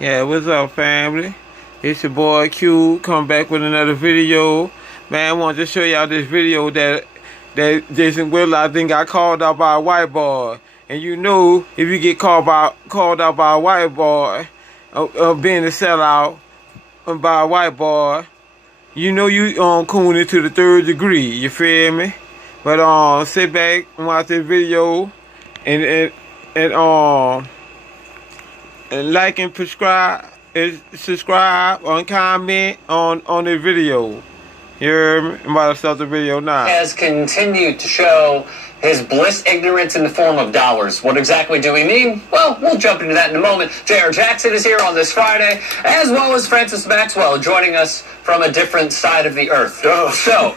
Yeah, what's up, family? It's your boy Q, come back with another video. Man, I wanted to show y'all this video that Jason Whitlock then got called out by a white boy. And you know, if you get called out by a white boy, being a sellout by a white boy, you know you cooning to the third degree. You feel me? But sit back and watch this video, and like and subscribe and comment on this video. You heard me? I'm about to start the video now. Has continued to show his bliss ignorance in the form of dollars. What exactly do we mean? Well, we'll jump into that in a moment. J.R. Jackson is here on this Friday, as well as Francis Maxwell, joining us from a different side of the earth. So,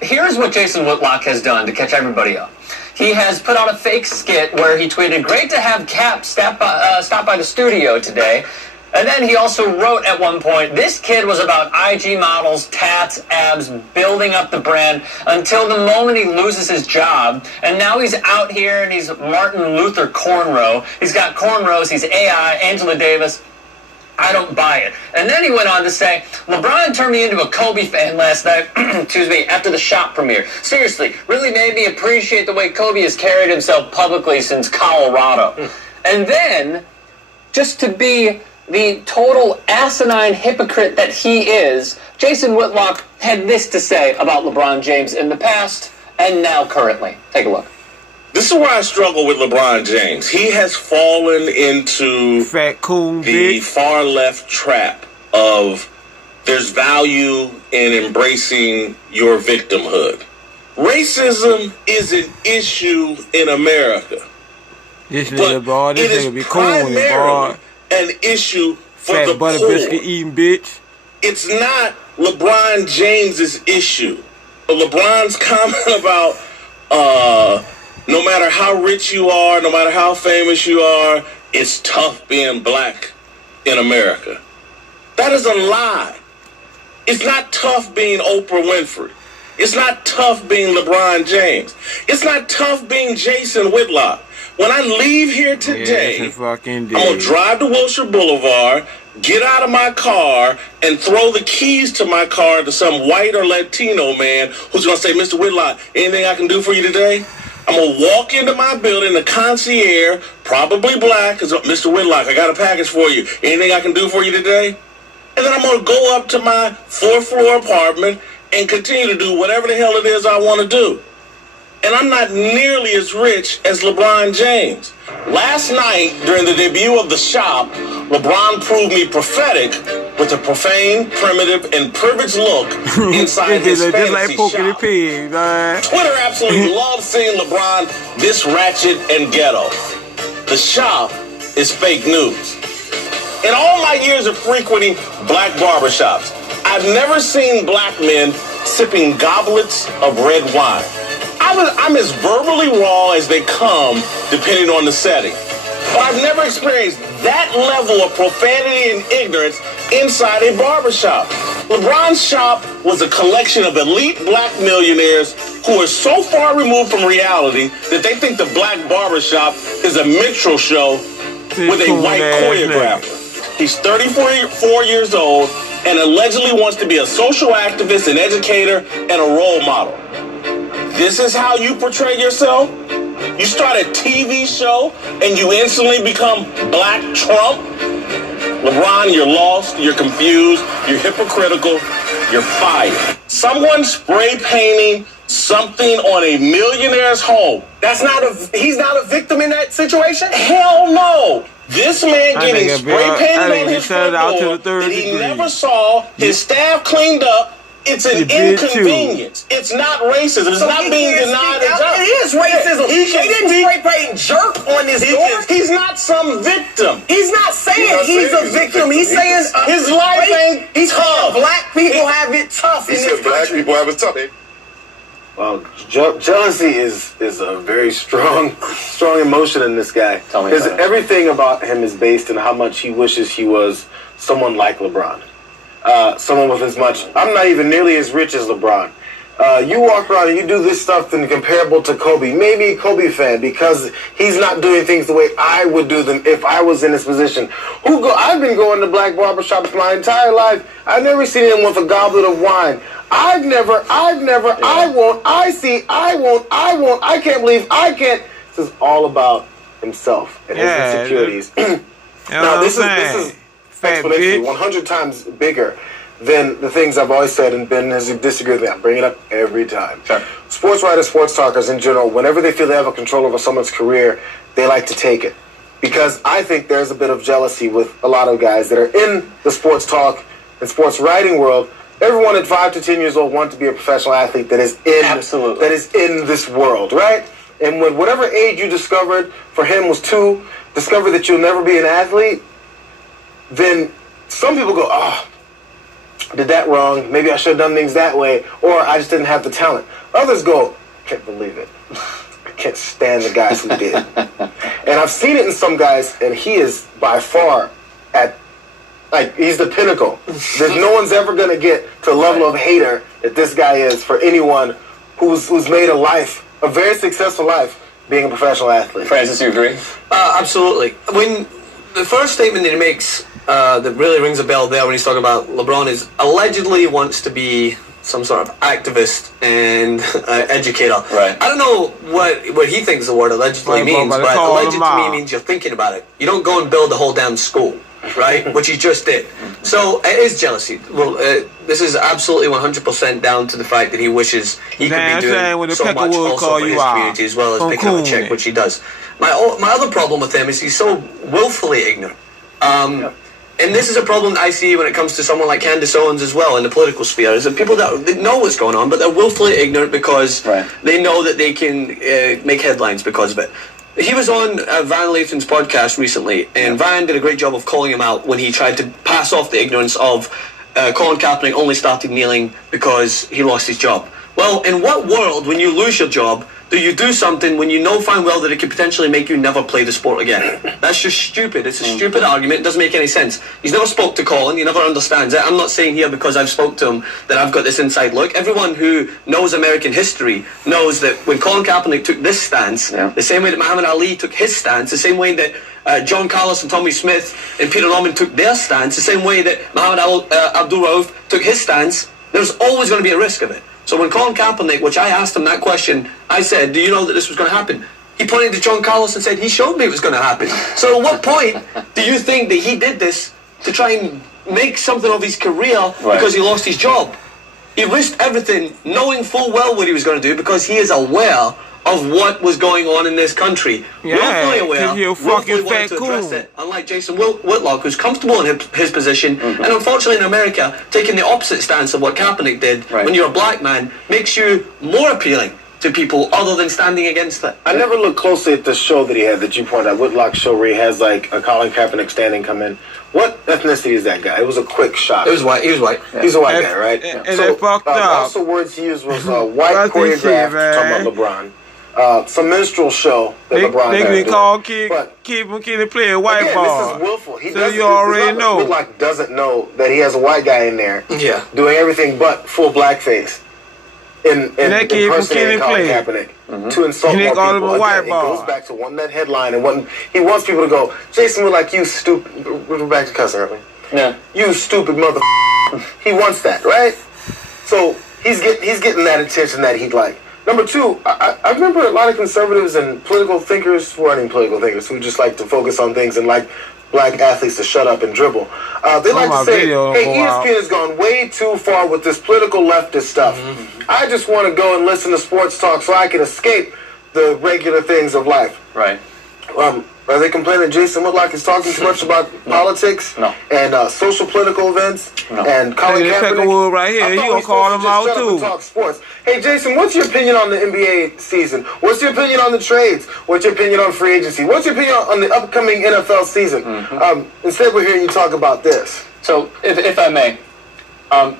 here's what Jason Whitlock has done to catch everybody up. He has put out a fake skit where he tweeted, "Great to have Cap stop by the studio today." And then he also wrote at one point, "This kid was about IG models, tats, abs, building up the brand until the moment he loses his job. And now he's out here and he's Martin Luther Cornrow. He's got cornrows, he's AI, Angela Davis. I don't buy it." And then he went on to say, "LeBron turned me into a Kobe fan last night, excuse me, after the Shop premiere. Seriously, really made me appreciate the way Kobe has carried himself publicly since Colorado." And then, just to be the total asinine hypocrite that he is, Jason Whitlock had this to say about LeBron James in the past and now currently. Take a look. This is where I struggle with LeBron James. He has fallen into the far left trap of there's value in embracing your victimhood. Racism is an issue in America. This nigga, bro, this nigga be cool, primarily an issue for fat the butter poor. Biscuit eating bitch. It's not LeBron James's issue. LeBron's comment about no matter how rich you are, no matter how famous you are, it's tough being black in America. That is a lie. It's not tough being Oprah Winfrey. It's not tough being LeBron James. It's not tough being Jason Whitlock. When I leave here today, I'm going to drive to Wilshire Boulevard, get out of my car, and throw the keys to my car to some white or Latino man who's going to say, "Mr. Whitlock, anything I can do for you today?" I'm going to walk into my building, the concierge, probably black, because, "Mr. Whitlock, I got a package for you. Anything I can do for you today?" And then I'm going to go up to my 4th-floor apartment and continue to do whatever the hell it is I want to do. And I'm not nearly as rich as LeBron James. Last night, during the debut of The Shop, LeBron proved me prophetic with a profane, primitive, and privileged look inside his fantasy shop. Twitter absolutely loves seeing LeBron this ratchet and ghetto. The Shop is fake news. In all my years of frequenting black barbershops, I've never seen black men sipping goblets of red wine. I'm as verbally raw as they come, depending on the setting. But I've never experienced that level of profanity and ignorance inside a barbershop. LeBron's shop was a collection of elite black millionaires who are so far removed from reality that they think the black barbershop is a minstrel show with a white choreographer. He's 34 years old and allegedly wants to be a social activist, an educator, and a role model. This is how you portray yourself? You start a TV show and you instantly become Black Trump? LeBron, you're lost, you're confused, you're hypocritical, you're fired. Someone spray painting something on a millionaire's home. He's not a victim in that situation? Hell no. This man getting spray painted on his front door that he never saw, his staff cleaned up. It's an inconvenience. It's not racism. It's not being denied. It is racism. He didn't spray paint jerk on his door. He's not some victim. He's not saying he's a victim. He's saying his life ain't tough. Black people have it tough in this country. Black people have it tough. Well, jealousy is a very strong emotion in this guy. Because everything about him is based on how much he wishes he was someone like LeBron. Someone with as much. I'm not even nearly as rich as LeBron. You walk around and you do this stuff that's comparable to Kobe. Maybe a Kobe fan because he's not doing things the way I would do them if I was in his position. I've been going to black barbershops my entire life. I've never seen him with a goblet of wine. I won't, I can't believe I can't. This is all about himself and his insecurities. Now, this is exponentially 100 times bigger than the things I've always said, and Ben has disagreed with me. I bring it up every time. Sure. Sports writers, sports talkers in general, whenever they feel they have a control over someone's career, they like to take it. Because I think there's a bit of jealousy with a lot of guys that are in the sports talk and sports writing world. Everyone at 5 to 10 years old wants to be a professional athlete that is in this world, right? And when whatever age you discovered, for him was 2, discover that you'll never be an athlete, then some people go, oh, did that wrong, maybe I should have done things that way, or I just didn't have the talent. Others go, can't believe it. I can't stand the guys who did. And I've seen it in some guys, and he is by far he's the pinnacle. There's no one's ever going to get to the level of hater that this guy is for anyone who's made a very successful life being a professional athlete. Francis, you agree? Absolutely. When the first statement that he makes that really rings a bell there when he's talking about LeBron is allegedly wants to be some sort of activist and educator. Right. I don't know what he thinks the word allegedly means, but alleged to me means you're thinking about it. You don't go and build the whole damn school, right? Which he just did. So it is jealousy. Well, this is absolutely 100% down to the fact that he wishes he could be doing so much also for his community as well as picking up a check, which he does. My other problem with him is he's so willfully ignorant. And this is a problem that I see when it comes to someone like Candace Owens as well in the political sphere, is that people that know what's going on, but they're willfully ignorant because they know that they can make headlines because of it. He was on Van Lathan's podcast recently, and Van did a great job of calling him out when he tried to pass off the ignorance of Colin Kaepernick only started kneeling because he lost his job. Well, in what world, when you lose your job, do you do something when you know fine well that it could potentially make you never play the sport again? That's just stupid. It's a stupid argument. It doesn't make any sense. He's never spoke to Colin. He never understands it. I'm not saying here because I've spoke to him that I've got this inside look. Everyone who knows American history knows that when Colin Kaepernick took this stance, the same way that Muhammad Ali took his stance, the same way that John Carlos and Tommy Smith and Peter Norman took their stance, the same way that Muhammad Abdul-Rauf took his stance, there's always going to be a risk of it. So when Colin Kaepernick, which I asked him that question, I said, do you know that this was going to happen? He pointed to John Carlos and said, he showed me it was going to happen. So at what point do you think that he did this to try and make something of his career because he lost his job? He risked everything knowing full well what he was going to do because he is aware of what was going on in this country. Willfully aware, willfully wanted to address it. Unlike Jason Whitlock, who's comfortable in his position, and unfortunately in America, taking the opposite stance of what Kaepernick did when you're a black man makes you more appealing to people other than standing against it. I never looked closely at the show that he had that you pointed out, Whitlock's show, where he has like a Colin Kaepernick standing come in. What ethnicity is that guy? It was a quick shot. It was white. He was white. Yeah. He's a white guy, right? And so, fucked up. Also, words he used was white choreographed, talking about LeBron. Some minstrel show that LeBron they doing. call keep him playing white ball. This is willful. So you already know. Whitlock doesn't know that he has a white guy in there doing everything but full blackface in impersonating Colin Kaepernick to insult more people. Again, it goes back to wanting that headline and he wants people to go, Jason, we're like, you stupid. We're back to cussing, aren't we? Yeah. You stupid mother. He wants that, right? So he's getting that attention that he'd like. Number two, I remember a lot of conservatives and political thinkers, who just like to focus on things and like black athletes to shut up and dribble. They like to say, hey, ESPN has gone way too far with this political leftist stuff. I just want to go and listen to sports talk so I can escape the regular things of life. Right. Are they complaining that Jason Whitlock is talking too much about politics and social political events and Colin Kaepernick? Right here, you gonna call him out too? Talk sports. Hey, Jason, what's your opinion on the NBA season? What's your opinion on the trades? What's your opinion on free agency? What's your opinion on the upcoming NFL season? Instead, we're hearing you talk about this. So, if I may,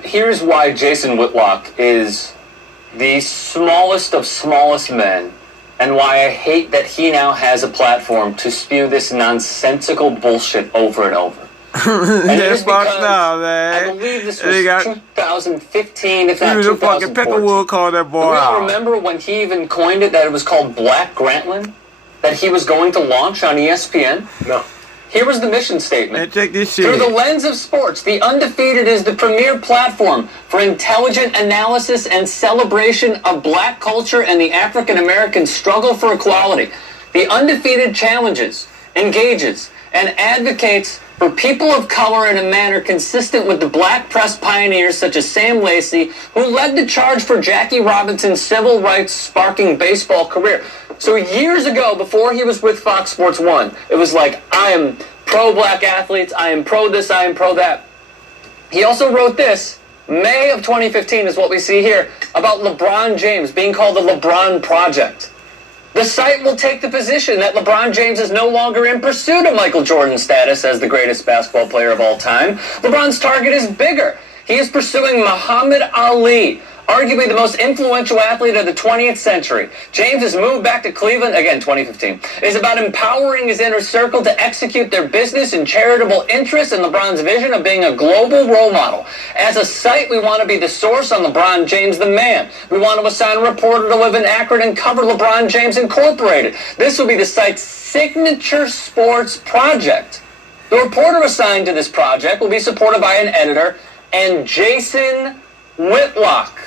here's why Jason Whitlock is the smallest of smallest men, and why I hate that he now has a platform to spew this nonsensical bullshit over and over. That's fucked up, man. I believe this was 2015, if not 2014. Even the fucking Peckerwood called that boy out. Remember when he even coined it, that it was called Black Grantland? That he was going to launch on ESPN? No. Here was the mission statement. And check this shit. Through the lens of sports, The Undefeated is the premier platform for intelligent analysis and celebration of black culture and the African American struggle for equality. The Undefeated challenges, engages, and advocates for people of color in a manner consistent with the black press pioneers such as Sam Lacey, who led the charge for Jackie Robinson's civil rights sparking baseball career. So years ago, before he was with Fox Sports 1, it was like, I am pro-black athletes, I am pro this, I am pro that. He also wrote this, May of 2015 is what we see here, about LeBron James being called the LeBron Project. The site will take the position that LeBron James is no longer in pursuit of Michael Jordan's status as the greatest basketball player of all time. LeBron's target is bigger. He is pursuing Muhammad Ali, arguably the most influential athlete of the 20th century. James has moved back to Cleveland, again, 2015. It is about empowering his inner circle to execute their business and charitable interests in LeBron's vision of being a global role model. As a site, we want to be the source on LeBron James, the man. We want to assign a reporter to live in Akron and cover LeBron James Incorporated. This will be the site's signature sports project. The reporter assigned to this project will be supported by an editor and Jason Whitlock,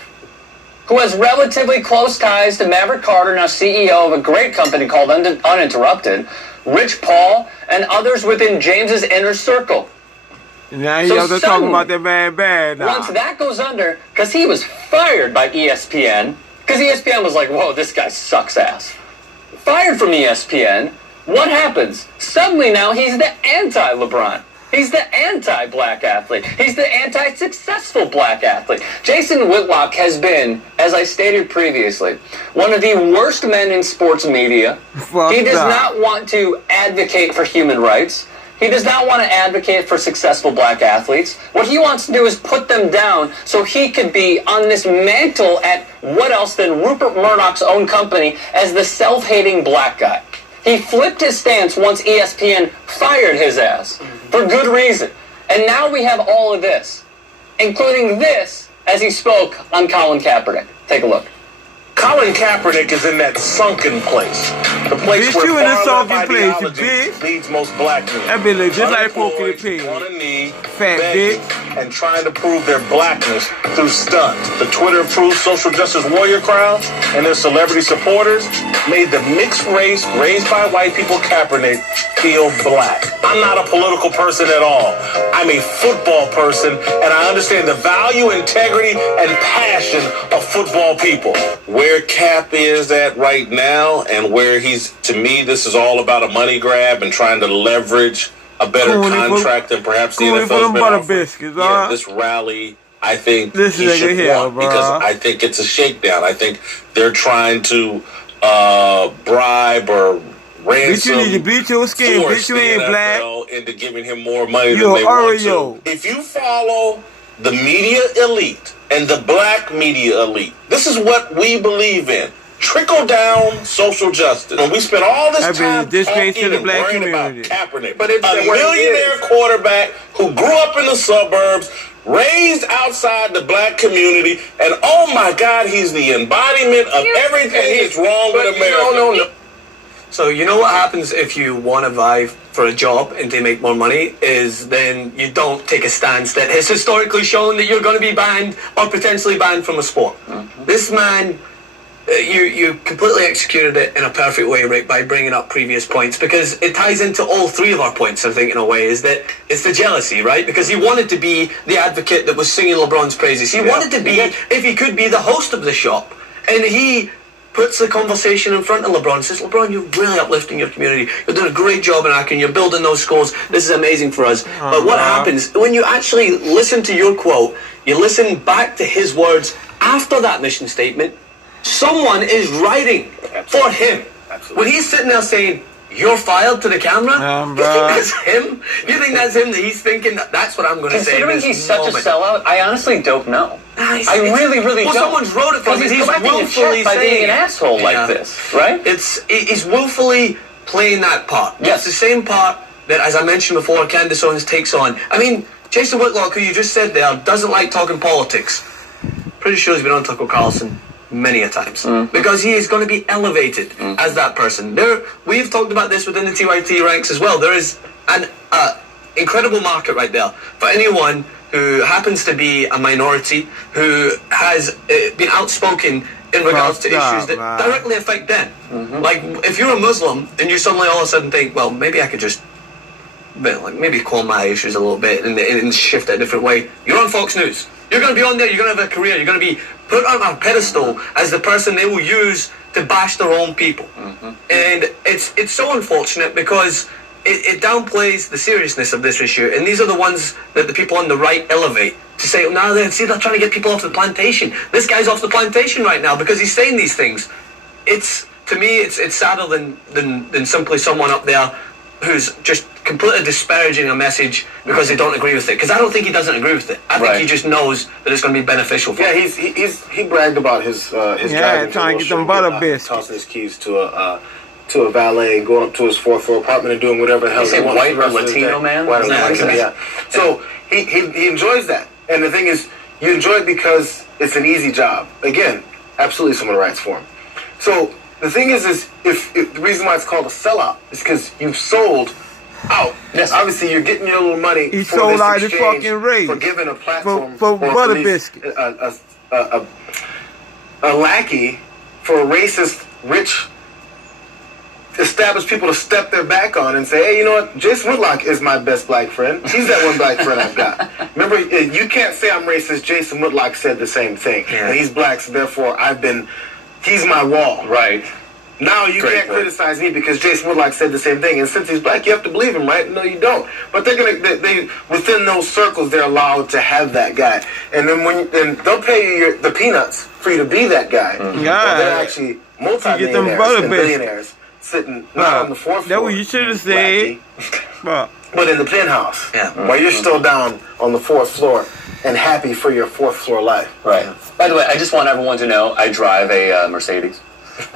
who has relatively close ties to Maverick Carter, now CEO of a great company called Uninterrupted, Rich Paul, and others within James's inner circle. Now he also talking about that man bad now. Once that goes under, because he was fired by ESPN, because ESPN was like, whoa, this guy sucks ass. Fired from ESPN, what happens? Suddenly now he's the anti-LeBron. He's the anti-black athlete. He's the anti-successful black athlete. Jason Whitlock has been, as I stated previously, one of the worst men in sports media. He does not want to advocate for human rights. He does not want to advocate for successful black athletes. What he wants to do is put them down so he could be on this mantle at what else than Rupert Murdoch's own company as the self-hating black guy. He flipped his stance once ESPN fired his ass, for good reason. And now we have all of this, including this, as he spoke on Colin Kaepernick. Take a look. Colin Kaepernick is in that sunken place. The place Bitch, you in the far left sunken place, you ideology bitch. leads most black men. That bitch look just like Porky the Pig. On a knee, Fat begging, bitch. and trying to prove their blackness through stunts. The Twitter-approved social justice warrior crowd and their celebrity supporters made the mixed race raised by white people Kaepernick feel black. I'm not a political person at all. I'm a football person, and I understand the value, integrity, and passion of football people. Where Cap is at right now, and where he's, to me, this is all about a money grab and trying to leverage a better contract than perhaps the NFL's been offered. Yeah, this rally, I think he should want, because I think it's a shakedown. I think they're trying to bribe or ransom you need to beat your skin, bitch. You ain't black. Into giving him more money than they want to. If you follow the media elite and the black media elite, this is what we believe in. Trickle down social justice. And we spent all this time talking and worrying about Kaepernick. But it's a millionaire quarterback who grew up in the suburbs, raised outside the black community, and oh my God, he's the embodiment of everything that's wrong with America. No. So you know what happens if you want to vie for a job and to make more money is then you don't take a stance that has historically shown that you're going to be banned or potentially banned from a sport. Mm-hmm. This man, you completely executed it in a perfect way, right, by bringing up previous points, because it ties into all three of our points, I think, in a way, is that it's the jealousy, right? Because he wanted to be the advocate that was singing LeBron's praises. He wanted to be, if he could, be the host of the shop. And he puts the conversation in front of LeBron and says, LeBron, you're really uplifting your community. You're doing a great job in Akron. You're building those schools. This is amazing for us. But what happens when you actually listen to your quote, you listen back to his words after that mission statement, someone is writing for him. Absolutely. When he's sitting there saying, you're fired to the camera, you think that's him? You think that's him, that he's thinking, that's what I'm going to say? Considering he's such a sellout, I honestly don't know. I really don't. Someone's wrote it for him. He's willfully by being an asshole like this, right? He's willfully playing that part. Yes. It's the same part that, as I mentioned before, Candace Owens takes on. I mean, Jason Whitlock, who you just said there, doesn't like talking politics. Pretty sure he's been on Tucker Carlson many a times because he is going to be elevated as that person. We've talked about this within the TYT ranks as well. There is an incredible market right there for anyone who happens to be a minority, who has been outspoken in regards to issues that directly affect them. Like, if you're a Muslim and you suddenly all of a sudden think, well, maybe I could just maybe call my issues a little bit and shift it a different way. You're on Fox News. You're going to be on there. You're going to have a career. You're going to be put on a pedestal as the person they will use to bash their own people. And it's so unfortunate because it downplays the seriousness of this issue. And these are the ones that the people on the right elevate to say, no, they're trying to get people off the plantation. This guy's off the plantation right now because he's saying these things. To me, it's sadder than simply someone up there who's just completely disparaging a message because they don't agree with it. Because I don't think he doesn't agree with it. I think he just knows that it's going to be beneficial for him. He bragged about his driving trying to get them butter biscuits, tossing his keys to a valet and going up to his 4th floor apartment and doing whatever the hell he wants. White or Latino man? White or Latino, yeah. So he enjoys that. And the thing is, you enjoy it because it's an easy job. Again, absolutely someone writes for him. So the thing is if the reason why it's called a sellout is because you've sold out. Yes. Obviously, you're getting your little money he for sold this out exchange his fucking race for giving a platform for butter biscuit. A lackey for a racist, rich, established people to step their back on and say, hey, you know what? Jason Whitlock is my best black friend. He's that one black friend I've got. Remember, you can't say I'm racist. Jason Whitlock said the same thing. Yeah. And he's black, so therefore he's my wall. Right. Now you can't criticize me because Jason Whitlock said the same thing. And since he's black, you have to believe him, right? No, you don't. But they within those circles, they're allowed to have that guy. And then they'll pay you the peanuts for you to be that guy. Yeah. Well, they're actually multi-millionaires and billionaires sitting not on the 4th floor. That's what you should have said. But in the penthouse, while you're still down on the 4th floor and happy for your 4th floor life. Right. By the way, I just want everyone to know I drive a Mercedes.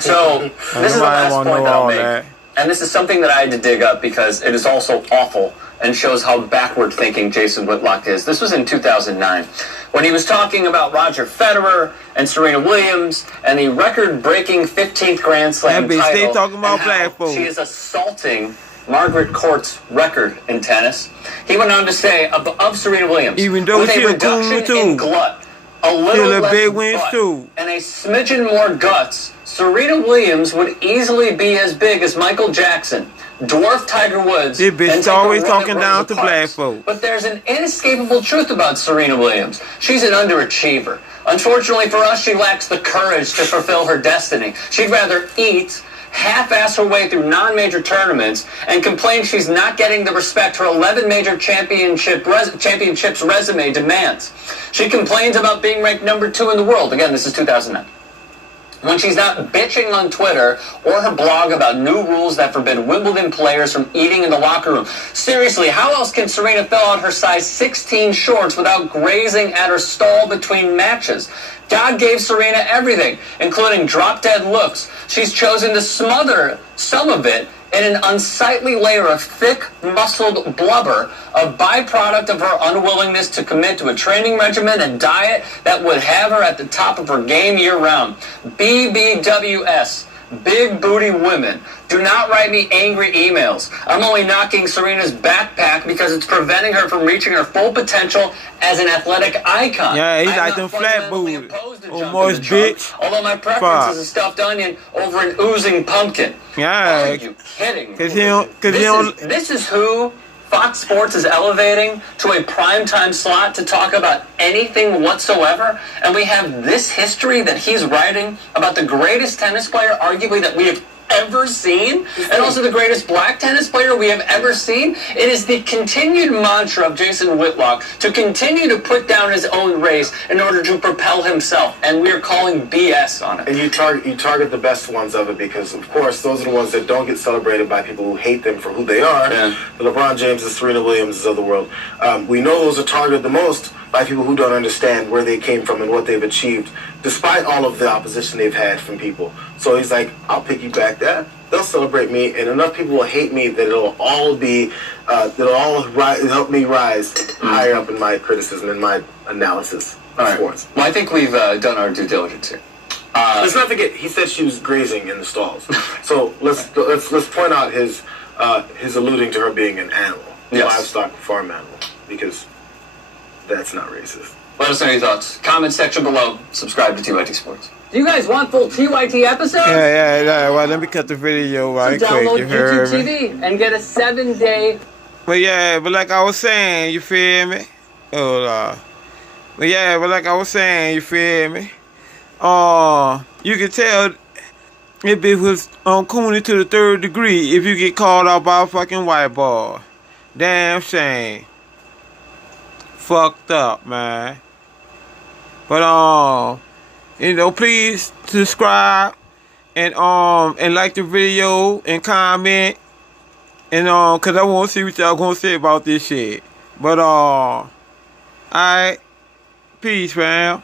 So this is the last point that I'll make. And this is something that I had to dig up because it is also awful and shows how backward thinking Jason Whitlock is. This was in 2009 when he was talking about Roger Federer and Serena Williams and the record-breaking 15th Grand Slam title. Stay talking about black folks. She is assaulting Margaret Court's record in tennis. He went on to say of Serena Williams, even though with she a reduction in glut, a little less big wins butt, too, and a smidgen more guts, Serena Williams would easily be as big as Michael Jackson, dwarf Tiger Woods, this bitch and always take a run talking at down Rosa to black Parks. folks. But there's an inescapable truth about Serena Williams. She's an underachiever. Unfortunately for us, she lacks the courage to fulfill her destiny. She'd rather eat, half-ass her way through non-major tournaments, and complain she's not getting the respect her 11 major championships resume demands. She complains about being ranked number 2 in the world. Again, this is 2009. When she's not bitching on Twitter or her blog about new rules that forbid Wimbledon players from eating in the locker room. Seriously, how else can Serena fill out her size 16 shorts without grazing at her stall between matches? God gave Serena everything, including drop-dead looks. She's chosen to smother some of it in an unsightly layer of thick, muscled blubber, a byproduct of her unwillingness to commit to a training regimen and diet that would have her at the top of her game year-round. BBWS. Big booty women. Do not write me angry emails. I'm only knocking Serena's backpack because it's preventing her from reaching her full potential as an athletic icon. Yeah, he's like them flat booties. Almost bitch. Although my preference is a stuffed onion over an oozing pumpkin. Yeah. Are you kidding? This is who Fox Sports is elevating to a primetime slot to talk about anything whatsoever, and we have this history that he's writing about the greatest tennis player, arguably, that we have ever seen, and also the greatest black tennis player we have ever seen. It is the continued mantra of Jason Whitlock to continue to put down his own race in order to propel himself, and we are calling BS on it. And you target the best ones of it because, of course, those are the ones that don't get celebrated by people who hate them for who they are. Yeah. The LeBron Jameses, Serena Williams of the world. We know those are targeted the most by people who don't understand where they came from and what they've achieved, despite all of the opposition they've had from people. So he's like, I'll piggyback that. they'll celebrate me, and enough people will hate me that it'll all help me rise higher up in my criticism and my analysis of sports. Well, I think we've done our due diligence here. Let's not forget, he said she was grazing in the stalls. So let's point out his alluding to her being an animal, livestock farm animal, because that's not racist. Let us know your thoughts. Comment section below. Subscribe to TYT Sports. Do you guys want full TYT episodes? Yeah. Well, let me cut the video right quick. Download You heard YouTube me? TV and get a 7-day. But like I was saying, you feel me? But like I was saying, you feel me? You can tell if it was Cooney to the 3rd degree if you get called out by a fucking white boy. Damn shame. Fucked up, man. But please subscribe and like the video and comment and cause I want to see what y'all gonna say about this shit. But alright, peace, fam.